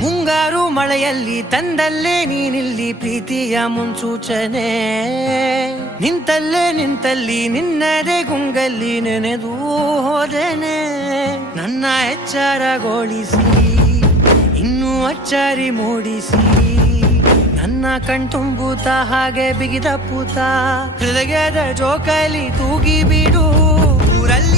ಮುಂಗಾರು ಮಳೆಯಲ್ಲಿ ತಂದಲ್ಲೇ ನೀನಿಲ್ಲಿ ಪ್ರೀತಿಯ ಮುನ್ಸೂಚನೆ, ನಿಂತಲ್ಲಿ ನಿನ್ನದೇ ಗುಂಗಲ್ಲಿ ನೆನೆದು ಹೋದೆನೆ. ನನ್ನ ಎಚ್ಚರಗೊಳಿಸಿ ಇನ್ನೂ ಅಚ್ಚರಿ ಮೂಡಿಸಿ, ನನ್ನ ಕಣ್ತುಂಬುತ್ತ ಹಾಗೆ ಬಿಗಿದ ಪೂತ ಹೃದಯದ ಜೋಕಾಲಿ ತೂಗಿ ಬಿಡು. ಊರಲ್ಲಿ